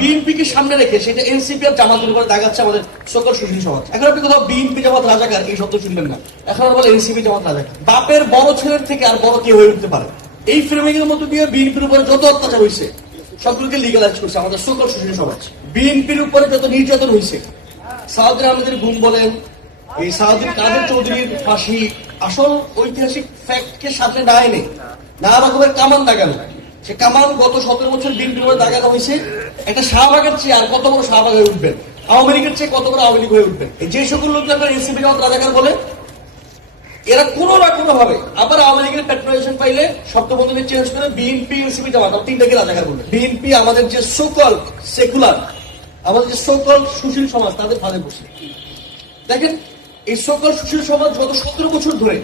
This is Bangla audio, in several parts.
বিএনপি কে সামনে রেখে সেটা এনসিপি আর জামাতের উপরে দাগাচ্ছে আমাদের সকল সুশীল সমাজ। এখন আপনি কোথাও বিএনপি জামাত রাজাকার এই শব্দ শুনবেন না, এখন আর বলে এনসিপি জামাত রাজাকার। বাপের বড় ছেলের থেকে আর বড় কে হয়ে উঠতে পারে? এই ফ্রেমিং এর মধ্যে দিয়ে বিএনপির উপরে যত অত্যাচার হয়েছে সবগুলোকে লিগালাইজ করছে আমাদের সকল সুশীল সমাজ। বিএনপির উপরে যত নির্যাতন হয়েছে, সাউদির আহমেদের গুম বলেন, এই সাউদির কাদের চৌধুরীর ফাঁসি, আসল ঐতিহাসিক ফ্যাক্টকে সামনে না এনে নানা রকমের কামান দাগানো। সে কামান গত 17 বছর বিএনপির উপরে দাগানো হয়েছে। একটা শাহবাগের চেয়ে আর কত বড় শাহবাগ হয়ে উঠবেন, আওয়ামী লীগের চেয়ে কত বড় আওয়ামী লীগ হয়ে উঠবেন। যে সকল লোকজন এনসিপি জামাত রাজাকার বলে, এরা কোনো না কোনো ভাবে আবার আওয়ামী লীগের পেট্রোলেশন পাইলে শব্দবন্ধনী চেঞ্জ করে বিএনপি এনসিপি জামাত তিনটাকে রাজাকার বলবে। বিএনপি আমাদের যে সকল সেকুলার, আমাদের যে সকল সুশীল সমাজ তাদের ফাঁদে বসে। দেখেন এই সকল সুশীল সমাজ গত 17 বছর ধরে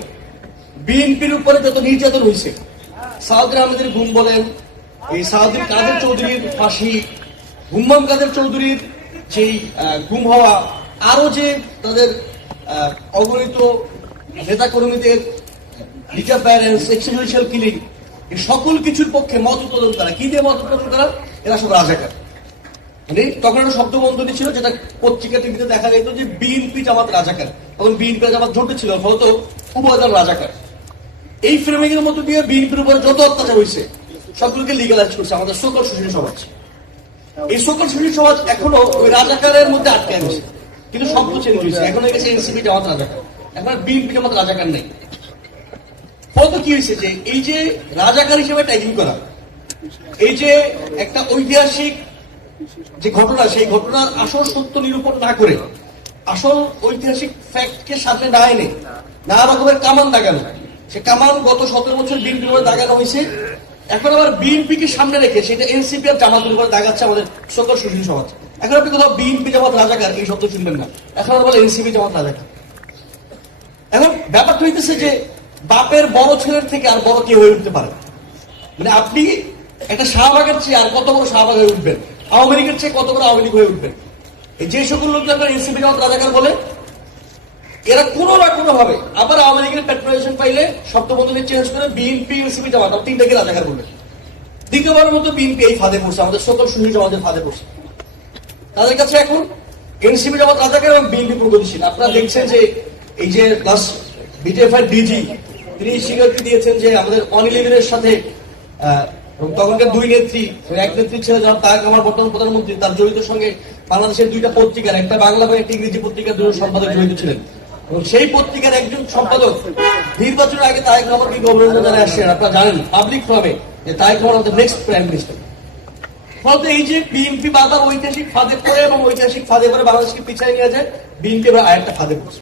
বিএনপির উপরে যত নির্যাতন হয়েছে, সাউদির আহমেদের গুম বলেন, এই সাউদির কাদের চৌধুরীর ফাঁসি, হুম্মাম কাদের চৌধুরীর যেই গুম হওয়া, আরো যে তাদের অগণিত নেতা কর্মীদের রিজার্ভ ব্যারেন্স, এক্সিকিউশন কিলিং, এই সকল কিছুর পক্ষে মত উৎপাদন করা। কি দিয়ে মত উৎপাদন করা? এরা সব রাজাকার। মানে তখন একটা শব্দবন্ধনী ছিল যেটা পত্রিকা টিভিতে দেখা যেত যে বিএনপি জামাত রাজাকার, তখন বিএনপি জামাত জোটে ছিল, ফলত উভয় দল রাজাকার। এই ফ্রেমিং এর মধ্যে দিয়ে বিএনপির উপরে যত অত্যাচার হয়েছে সবগুলোকে লিগালাইজ করছে আমাদের সকল সুশীল সমাজ। এই সকল সুশীল সমাজ এখনো ওই রাজাকারের মধ্যে আটকে গেছে, কিন্তু শব্দ চেঞ্জ হয়েছে, এখন হয়ে গেছে এনসিপি জামাত রাজাকার, এখন বিএনপি জামাত রাজাকার নেই। ফলত কি হয়েছে যে এই যে রাজাকার হিসেবে ট্যাগিং করা, এই যে একটা ঐতিহাসিক যে ঘটনা, সেই ঘটনার আসল সত্য নিরূপণ না করে আসল ঐতিহাসিক ফ্যাক্টকে সামনে না এনে নানা রকমের কামান দাগানো। সে কামান গত 17 বছর বিএনপির উপরে দাগানো হয়েছে। এখন আবার বিএনপি কে সামনে রেখে সেটা এনসিপি আর জামাতের উপরে দাগাচ্ছে আমাদের সকল সুশীল সমাজ। এখন আপনি কোথাও বিএনপি জামাত রাজাকার এই শব্দ শুনবেন না, এখন আর বলে এনসিপি জামাত রাজাকার। এখন ব্যাপারটা হইতেছে যে বাপের বড় ছেলের থেকে আর বড় কে হয়ে উঠতে পারে? মানে আপনি একটা শাহবাগের চেয়ে আর কত বড় শাহবাগ হয়ে উঠবেন, আওয়ামী লীগের চেয়ে কত বড় আওয়ামী লীগ হয়ে উঠবেন। যে সকল লোকজন এনসিপি জামাত রাজাকার বলে, এরা কোনো না কোনো ভাবে আবার আওয়ামী লীগের পেট্রোলেশন পাইলে শব্দবন্ধনী চেঞ্জ করে বিএনপি এনসিপি জামাত তিনটাকে রাজাকার বলবে। দ্বিতীয়বারের মতো বিএনপি এই ফাঁদে পড়ছে, আমাদের সকল সুশীল সমাজের ফাঁদে পড়ছে। তাদের কাছে এখন এনসিপি জামাত রাজাকার এবং বিএনপি প্রগতিশীল। আপনারা দেখছেন যে এই যে বিটিএফআই ডিজি তিনি স্বীকৃতি দিয়েছেন যে আমাদের অনিলের সাথে তখনকার দুই নেত্রী, এক নেত্রী ছিল যারা তারেক রহমান বর্তমান প্রধানমন্ত্রী, তার জড়িত সঙ্গে বাংলাদেশের দুইটা পত্রিকার, একটা বাংলা এবং একটা ইংরেজি পত্রিকার দুজন সম্পাদক জড়িত ছিলেন। এবং সেই পত্রিকার একজন সম্পাদক নির্বাচনের আগে তারেক রহমানকে অভিনন্দন জানায় আসছেন। আপনারা জানেন পাবলিক ফোরামে যে তারেক রহমান আমাদের নেক্সট প্রাইম মিনিস্টার। ফলত এই যে বিএনপি বারবার ঐতিহাসিক ফাঁদে পড়ে এবং ঐতিহাসিক ফাঁদে পড়ে বাংলাদেশকে পিছিয়ে নিয়ে যায়, বিএনপি এবার আরেকটা ফাঁদে পড়ছে।